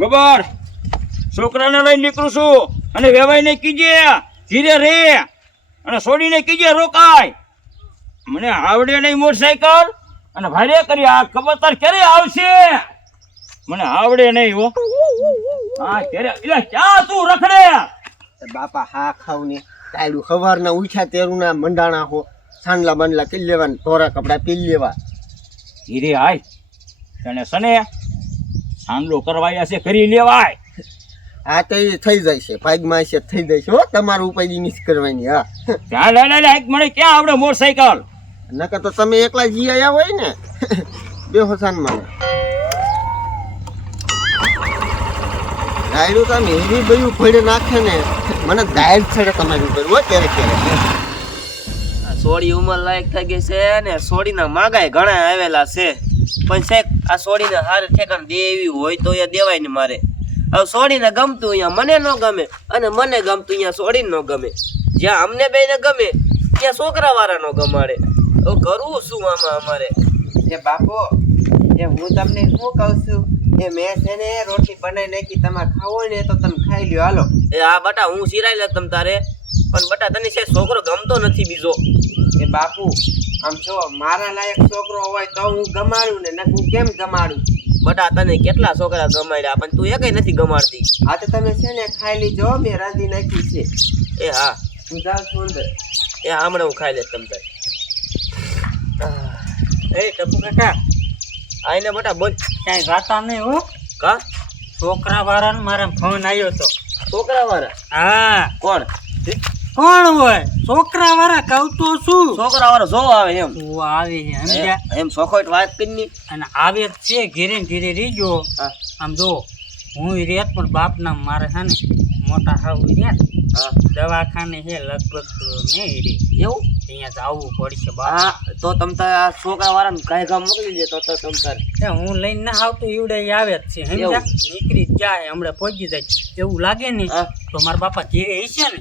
ગબર છોકરાને લઈને નીકળું છું અને વેવાઈને કીજે ધીરે રે અને છોડીને કીજે રોકાય. મને આવડે નહીં મોટરસાયકલ અને ભારે કરી આ કબૂતર ક્યારે આવશે મને આવડે નહીં હો. હા ક્યારે એટલે ક્યાં તું રખડે બાપા હા ખાવ ને કાયડું સવારના ઉઠ્યા તેરુના મંડાણા હો સાંડલા બાંડલા કરી લેવાના તોરા કપડા પી લેવા. ધીરે હાય તને સને સાંડલો કરવાયા છે કરી લેવાય. હા તો એ થઈ જાય છે ભાગમાં છે થઈ જાય છે હો તમારું ઉપાય નહીં કરવાની. હા ત્યાં લે મને ક્યાં આવડે મોટરસાયકલ નકર તો તમે એકલા જી આવ્યા હોય ને બેહો સાનમાં ગાયડું તો આમ હેવી બયું ફોડે નાખે ને મને દાયર છેડે તમારી ઉપર હો ક્યારેક ક્યારેક. સોડી ઉંમર લાયક થઈ ગઈ છે ને સોડીના માગાય ઘણા આવેલા છે પણ છે આ સોડીને હારે ઠેકાણ દેવી હોય તો એ દેવાય ને મારે. હવે સોડીને ગમતું અહીંયા મને ન ગમે અને મને ગમતું અહીંયા સોડીને ન ગમે. જ્યાં અમને બેને ગમે ત્યાં છોકરા વાળા નો ગમાડે. હવે કરવું શું આમાં અમારે? એ બાપો એ હું તમને શું કહું છું એ મેં છે ને રોટલી બનાવી નાખી તમારે ખાવો હોય ને તો તમે ખાઈ લ્યો હાલો. એ આ બટા હું સિરાઈ લે તમ તારે પણ બટા તને છે છોકરો ગમતો નથી બીજો. એ બાપુ આમ જો મારા લાયક છોકરો હોય તો હું ગમાડું ને નક હું કેમ ગમાડું? બટા તને કેટલા છોકરા ગમાડ્યા પણ તું એકય નથી ગમાડતી. હા તો તમે છે ને ખાઈ લીજો મેં રાંધી નાખી છે. એ હા હું જાઉં છું અંદર. એ હમણાં હું ખાઈ લે તમ તારે. એ ટપુ કાકા આઈને બટા બોલ. ક્યાંય જાતા નહીં હો. કા છોકરા વાળાનો મારે ફોન આવ્યો તો. છોકરા વાળા હા કોણ? કોણ હોય? છોકરા વાળા કહું તો શું? છોકરા વાળો જો આવે એમ તું આવી છે સમજ્યા? એમ સોખોટ વાત કરી. અને આવે જ છે ઘેરે ને ઘેરે રીજો. હા. આમ જો હું રેત પણ બાપ ના મારે છે ને મોટા હાવ રેત દવાખાને છે લગભગ નહીં રે એવું અહીંયા જવું પડશે બાપ. હા તો તમ તાર આ છોકરા વાળાને કાંઈ કામ મોકલી દે તો તમ તાર. હું લઈને ના આવતો એવડે આવે જ છે સમજ્યા? નીકળી જ જાય હમણાં પહોંચી જાય એવું લાગે ને હા. તો મારા બાપા ઘેરે હશે ને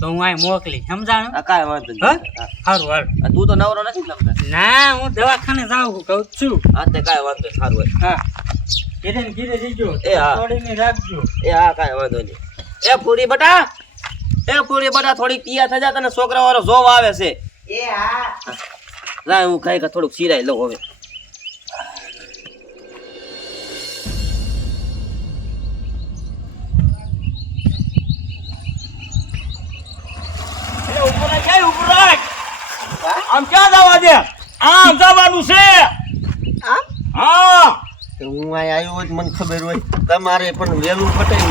તો હું અહીં મોકલી સમજાણું. આ કાંઈ વાંધો હા નહીં. હા. સારું હાલ. તું તો નવરો નથી તમ તાર. ના હું દવાખાને જાઉં કહું છું. હા તે કાંઈ વાંધો નહીં. સારું હોય. હા ઘેરે ને ઘેરે જઈજો એ હા. થોડીને રાખજો. એ હા કાંઈ વાંધો નહીં. એ પૂરી બટા થોડીક તૈયાર થઈ જા તને છોકરા વાળો જોવ આવે છે. એ હા લાય હું ખાઈ થોડુંક સિરાઈ લઉં હવે. એટલે ઉપર રાખ, ક્યાંય ઉપર રાખ. આમ ક્યાં જવા દે આમ જવાનું છે. આમ હા કે હું અહીં આવ્યો હોય તો મને ખબર હોય તમારે પણ વહેલું પટાઈ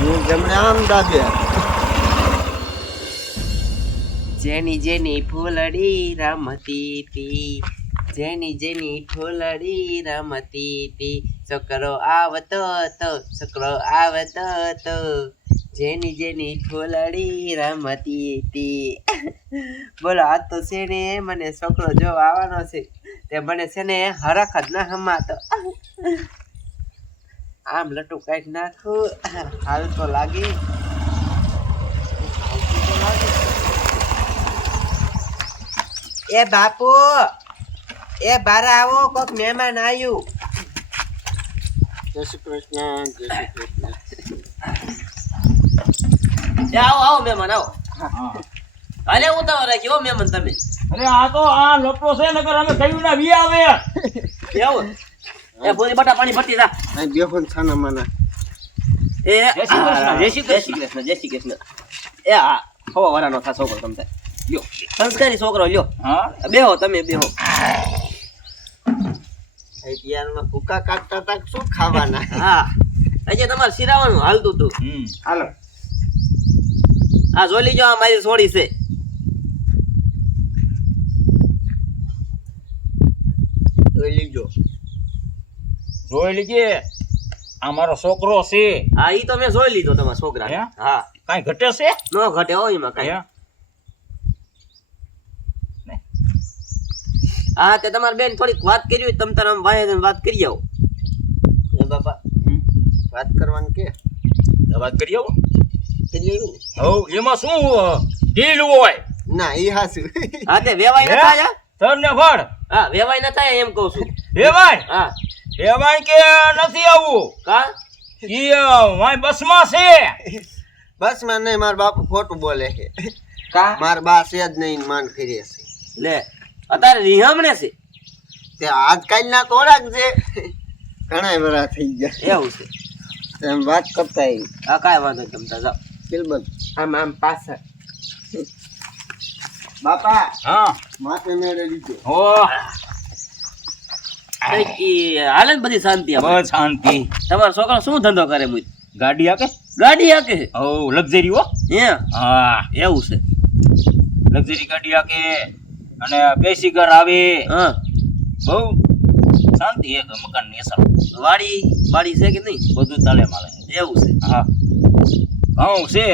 હું જમણે આમ દાબે. જેની જેની ફૂલડી રમતી તી જેની જેની ફૂલડી રમતી તી છોકરો આવતો તો છોકરો આવતો તો જેની જેની ફૂલડી રમતી તી. બોલો આજ તો છે ને મને છોકરો જો આવવાનો છે તે મને છે ને હરખ જ ના હમાતો. આમ લટુ કાઢી નાખું હાલ તો લાગે. એ બાપુ એ બાર આવો કોક મહેમાન આવ્યું. જય શ્રી કૃષ્ણ જય શ્રી કૃષ્ણ. એ આવો આવો મહેમાન આવો. હા. હાલે ઉતાવળ રાખી હો મહેમાન તમે. અરે આ તો આ લપટો છે નકર અમે કયું ના વી આવે. એવું એ પૂરી બટા પાણી ભરતી જા. અહીં બેહો ને છાના માના. એ જય શ્રી કૃષ્ણ, જય શ્રી કૃષ્ણ જય શ્રી કૃષ્ણ. એ હા હવા વાળાનો થા છોકરો તમ તાર લ્યો સંસ્કારી છોકરો લ્યો. હા બેહો તમે બેહો. અત્યારમાં ભૂકા કાઢતા તા શું ખાવાના. હા આજે તમારે સિરાવાનું હાલતું તું. હાલો આ જોઈ લીજો આ મારી છોડી છે. જોઈ લીજો. જોઈ લીજે આ મારો છોકરો છે. હા ઈ તો મેં જોઈ લીધો તમારા છોકરા. હે? હા કાંઈ ઘટે છે નો ઘટે હો એમાં કાંઈ. હે? હા તે તમારી બેન થોડીક વાત કરી હોય તમ તારા ભાઈ વાત કરી આવો. એ બાપા વાત કરવાની કે વાત કરી આવો. કરી આવી ને. હવ એમાં શું ઢીલ હોય. ના એ હાસું. હા તે વેવાય ન થાય. તર ને ફળ હા વેવાય ન થાય એમ કહું છું. વેવાય હા વેવાય કે નથી આવું કા ઈ વાય બસમાં છે. બસ માં નહીં, મારા બાપુ ખોટું બોલે છે. કા મારા બા છે જ નહીં, માન ફેરે છે. લે અત્યારે રીહમણે છે તે આજકાલના થોડાક છે, ઘણા વરા થઈ ગયા. એવું છે. એમ વાત કરતા એ હા કાંઈ વાંધો નહીં, તમતા જાઓ. બિલબલ. આમ આમ પાછળ બાપા હા માથે મેળે લીધો. હો કંઈક ઈ હાલે ને બધી શાંતિ આપણે. બસ શાંતિ. તમારો છોકરો શું ધંધો કરે મુઈ? ગાડી આકે ગાડી હાકે છે? ઓ લક્ઝરી હો. હે હા એવું છે. લક્ઝરી ગાડી આકે અને બેસી ઘર આવે. હા બહુ શાંતિ એક મકાન ની અસર. વાડી વાડી છે કે નહીં? બધું ચાલે માલે. એવું છે. હા ઘઉં છે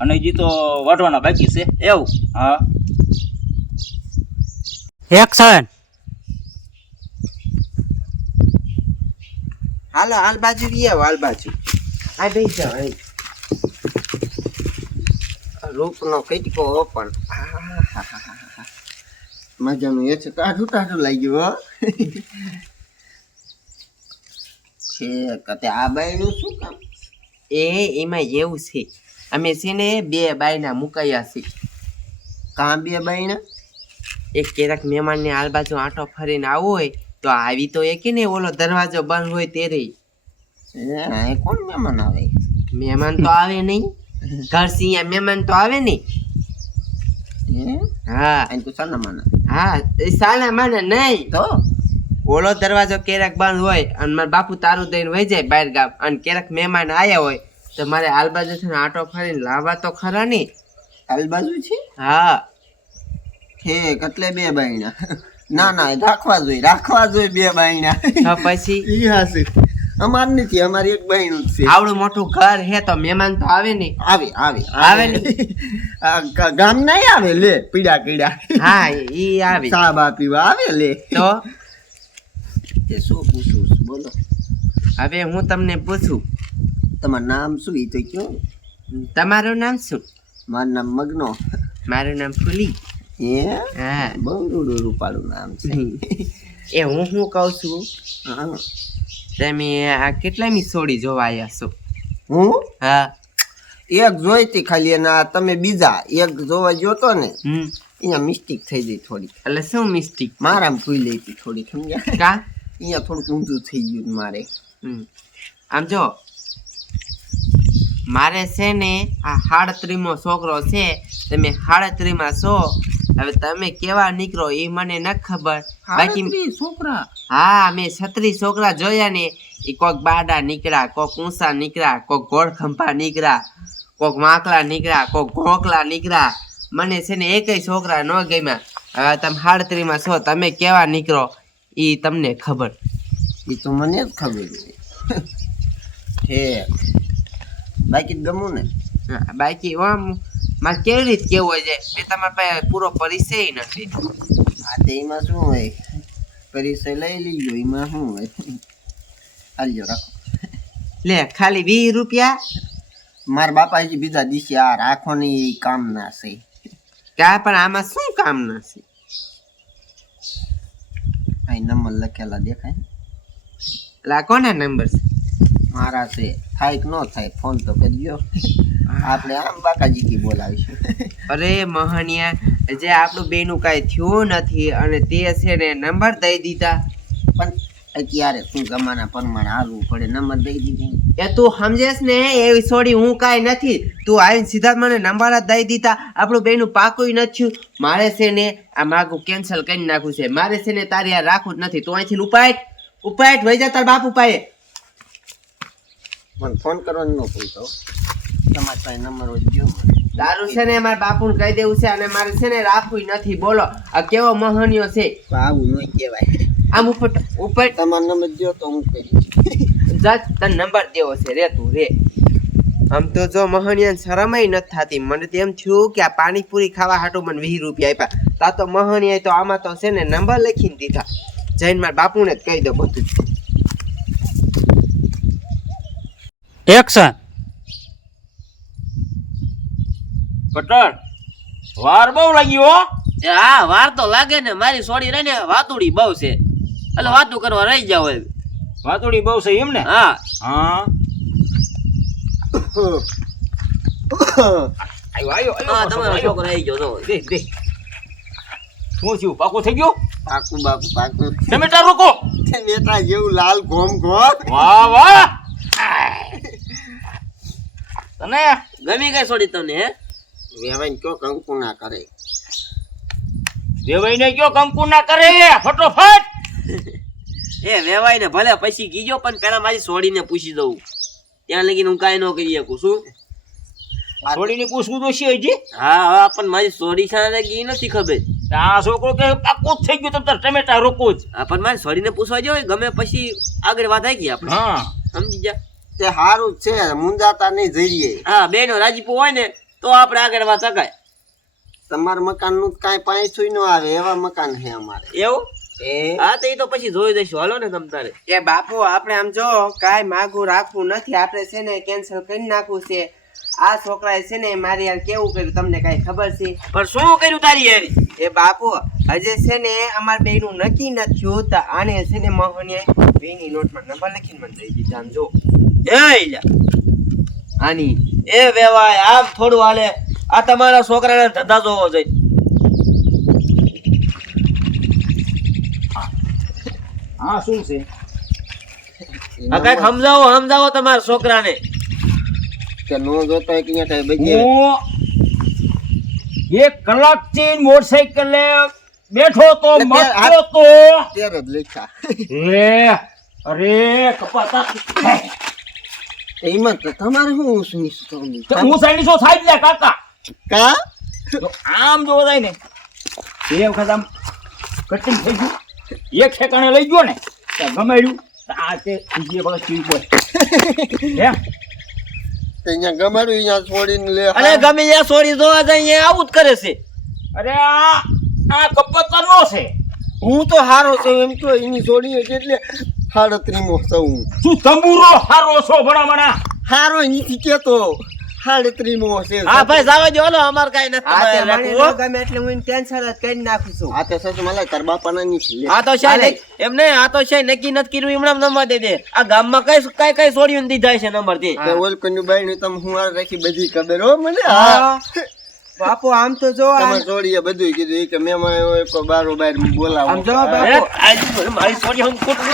અને હજી તો વાઢવાના બાકી છે. એવું હા એક્શન. હાલો હાલ બાજુ વી આવો, હાલ બાજુ આ બેસી જાઓ અહીં. રૂપનો કટકો પણ મજાનું એ છે. ટાઢું ટાઢું લાગ્યું હો. છે કતે આ બાયનું શું કામ? એમાં એવું છે, અમે છે ને 2 બાયના મુકાયા છે. કાં બે બાયણા? એક કેરક મહેમાનને હાલ બાજુ આંટો ફરીને આવો હોય તો આવી તો એ કે ને ઓલો દરવાજો બંધ હોય તેરે. એ કોણ મહેમાન આવે? મહેમાન તો આવે નહીં, ઘર સિંહ મહેમાન તો આવે નહીં. હા અહીં તો સાના માના હા એ સાલા માને નહીં તો ઓલો દરવાજો કેરક બંધ હોય અને મારા બાપુ તારું દઈને વહી જાય બહાર ગામ અને કેરક મહેમાન આયા હોય તો મારે હાલ બાજુથી આંટો ફરીને લાવવા તો ખરા ને. હાલ બાજુ છે. હા હે કટલે બે બાયણા? ના ના રાખવા જોઈએ 2 બાયણા. તો પછી ઈ હાસે અમાર નથી, અમારે એક બાયણું જ છે. આવડું મોટું ઘર હે તો મહેમાન તો આવે ને. આવે આવે ને. ગામ ના આવે લે પીડા કીડા હા ઈ આવે ચા બા પીવા આવે લે. તો તે શું પૂછું છું? બોલો. હવે હું તમને પૂછું, તમારું નામ શું? ઈ તો કયો. તમારું નામ શું? મારું નામ મગનો. મારું નામ ફૂલી. હે હા બહુ રૂડું રૂપાળું નામ છે. એ હું શું કહું છું, હા. તમે આ કેટલામી સોડી જોવા આવ્યા છો? હું હા એક જોઈતી ખાલી, અને આ તમે બીજા એક જોવા જોતો ને અહીંયા મિસ્ટેક થઈ ગઈ થોડી. એટલે શું મિસ્ટેક? મારામાં ભૂલ હતી થોડી, સમજ્યા? કા અહીંયા થોડુંક ઊંધું થઈ ગયું મારે. આમ જો મારે છે ને આ 37મો છોકરો છે, તમે 37માં છો. હવે તમે કેવા નીકળો એ મને ન ખબર, બાકી છોકરા હા મેં 36 છોકરા જોયા ને. એ કોક બાડા નીકળ્યા, કોક ઊંસા નીકળ્યા, કોક ગોળ ખંભા નીકળ્યા, કોક વાંકલા નીકળ્યા, કોક ઘોંકલા નીકળ્યા. મને છે ને એકેય છોકરા ન ગમ્યા. હવે તમે 37માં છો, તમે કેવા નીકળો એ તમને ખબર. એ તો મને જ ખબર છે. બાકી ગમું ને. હા, બાકી આમ મારે કેવી રીતે કેવું હોય છે, મેં તમારા પાસે પૂરો પરિચય નથી. આ તે એમાં શું હોય? પરિચય લઈ લીધો, એમાં શું હોય? હાલ્યો રાખો. લે ખાલી 20 રૂપિયા? મારા બાપા હજી બીજા દિવસે આ રાખો ને એ કામ ના છે. ક્યાં પણ આમાં શું કામ નથી? આ નંબર લખેલા દેખાય? એટલે આ કોના નંબર છે? મારા છે. થાય કે ન થાય ફોન તો કરજો. આપણે આમ બાકાજીથી બોલાવીશું. અરે મહણિયા, જે આપણું બેનું કાંઈ થયું નથી અને તે છે ને નંબર દઈ દીધા. પણ અત્યારે શું જમાના પ્રમાણે હાલવું પડે, નંબર દઈ દીધી. એ તું સમજેશ ને એવી છોડી હું કાંઈ નથી. તું આવીને સીધા જ મને નંબર જ દઈ દીધા. આપણું બેનું પાકું નથી થયું. મારે છે ને આ માગું કેન્સલ કરી નાખવું છે. મારે છે ને તારી આ રાખવું જ નથી. તું અહીંથી ઉપાય વહી જા તાર બાપુ પાસે. પણ ફોન કરવાનો ન ભૂલતો. તમારા પાસે નંબર હોય દો મને. તારું છે ને મારા બાપુને કહી દેવું છે અને મારે છે ને રાખવું નથી. બોલો આ કેવો મહણિયો છે. તો આવું ન કહેવાય. આમ ઉપર તમારો નંબર દો તો હું કરી. જા તને નંબર દેવો છે રે તું રે. આમ તો જો મહણિયાને શરમય નથી થતી. મને તો એમ થયું કે આ પાણીપુરી ખાવા હાટું મને 20 રૂપિયા આપ્યા. તા તો મહણિયાએ તો આમાં તો છે ને નંબર લખીને દીધા. જઈને મારા બાપુને જ કહી દો બધું. એક્શન. કટર વાર બહુ લાગી હો. એ હા વાર તો લાગે ને, મારી સોડી રહે ને વાતુડી બહુ છે. એટલે વાતો કરવા રહી જાવ હવે. વાતોડી બહુ છે એમ ને? હા હા આવ્યો હા તમારો છોકરો આવી ગયો જો. દે દે શું થયું? પાકો થઈ ગયો? પાકું બાપુ પાકું. ટમેટા રોકો. મેટા જેવું લાલ ઘોમ ઘોમ. વાહ વાહ તને ગમી ગઈ સોડી તમને હે? વેવાઈને કયો કંકુ ના કરે. દેવાઈને કયો કંકુ ના કરે ફટોફટ. એ વેવાય ને ભલે પછી કીજો પણ પેલા મારી સોડીને પૂછી દઉં. ત્યાં લગીને હું કાંઈ ન કરી શકું શું? છોડીને પૂછવું તો છે હજી. હા હા પણ મારી સોડી સાને ગઈ નથી ખબર. આ છોકરો કે પાકો જ થઈ ગયો તમ તાર ટમેટા રોકો જ. હા પણ મારી સોડીને પૂછવા જો ગમે પછી આગળ વાત આવી ગઈ આપણે. હા સમજી જા. તે હારું જ છે મુંજાતા નહીં જઈએ. હા બેનો રાજીપો હોય ને તો આપણે આગળ વાત અકાય. તમારા મકાન નું કાંઈ પાંચસું ન આવે એવા મકાન છે અમારે. એવું? એ હા તો એ તો પછી જોઈ દઈશું. હાલો ને તમ તારે. એ બાપુ આપણે આમ જો કાંઈ માગું રાખવું નથી, આપણે છે ને કેન્સલ કરી નાખવું છે. આ છોકરાએ છે ને મારી યાર કેવું કર્યું તમને કાંઈ ખબર છે? પણ શું કર્યું તારી યારી? એ બાપુ હજે છે ને અમાર બેયનું નક્કી નથી થયું તો આને છે ને મોહને બેયની નોટમાં નંબર લખીને મને દઈ દીધા. આમ જો એ જા. આની એ વેવાય આમ થોડું હાલે. આ તમારા છોકરાને ધંધા જોવો જોઈએ. હા શું છે? આ કઈક સમજાવો તમારા છોકરાને. કે નો જોતો હોય કે અહીંયા કઈ બચે. હું 1 કલાકથી મોટરસાઇકલે બેઠો તો મતો તો ત્યારે જ લખ્યા. લે અરે કપાતા એમાં તો તમારે શું હું સાઈડ છો સાઈડ લે કાકા. કા તો આમ જોવા જાય ને એ વખત આમ કટિંગ થઈ ગયું એક ઠેકાણે લઈ ગયો ને ત્યાં ગમાડ્યું તો આ તે બીજી વખત ચીજ બોય હે અહીંયા ગમાડું અહીંયા છોડીને લે. અને ગમે ત્યાં સોરી જોવા જાય અહીંયા આવું જ કરે છે. અરે આ કપતરનો છે. હું તો હારો છું એમ તો એની છોડી એટલે 38મો છું. તું તંબુરો હારો છો ભણામણા. હારો નથી કેતો 38મો છે. હા ભાઈ જાવા દો. હાલો અમાર કાઈ નથી. આ તે તમારે મને રાખવું, હો. ન ગમે એટલે હું કેન્સલ જ કરી નાખું છું. આ તો સચ મને તાર બાપાના ની લે. આ તો છે ને એમ નહીં, આ તો છે નક્કી નથી કર્યું હમણાં નંબર દે દે. આ ગામમાં કઈ સોડીઓ દીધા છે નંબર થી. તે ઓલ કન્યુ બાઈ તમે હું આ રાખી બધી ખબર હો મને. હા બાપુ આમ તો જો તમારે છોડીએ બધું કીધું ઈ કે મહેમાન હોય કોઈ બારો બાર બોલાવો. આમ જો હે? બાપુ મારી સોડી હમ ખોટું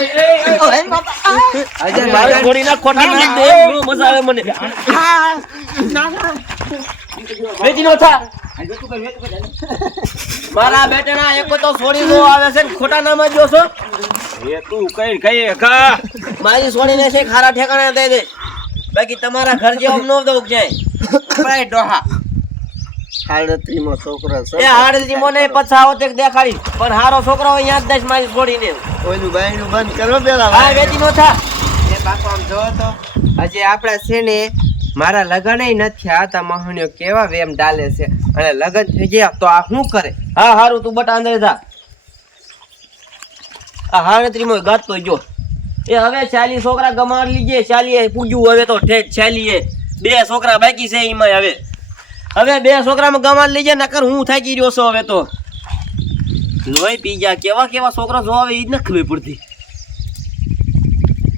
હજે મારી સોડી ના ખોટા ના દે. બહુ મજા આવે મને. વેચી નો થા. મારા બેટાના એક તો સોડી નો આવે છે ને ખોટા નામ જ જો છો. એ તું કઈ કઈ કા મારી સોડીને છે ખારા ઠેકાણે દઈ દે. બાકી તમારા ઘર જેવું ન દઉં ક્યાંય. ભાઈ ડોહા 38મો છોકરો છે. એ હાડજી મને પછાવો તે દેખાડી પણ હારો છોકરો હોય યાદ દઈશ મારી છોડીને. ઓલું બાયણું બંધ કરો પેલા. હા વેચી નો થા. એ બાપુ આમ જો તો હજી આપણા છે ને મારા લગન નથી થયા તા મહણિયો કેવા વેમ ડાલે છે અને લગન થઈ ગયા તો આ શું કરે? હા હારું તું બટા અંદર થા. આ હાડત્રીમો ગાતો જો. એ હવે 40 છોકરા ગમાડ લીજે. 40 પૂજ્યું હવે તો ઠેઠ 40 2 છોકરા બાકી છે એમાં હવે 2 છોકરામાં ગમાડ લીજે નકર હું થાકી રહ્યો છું હવે તો. લોહી પી ગયા. કેવા છોકરા જો હવે ઈ જ નથી ખબર પડતી.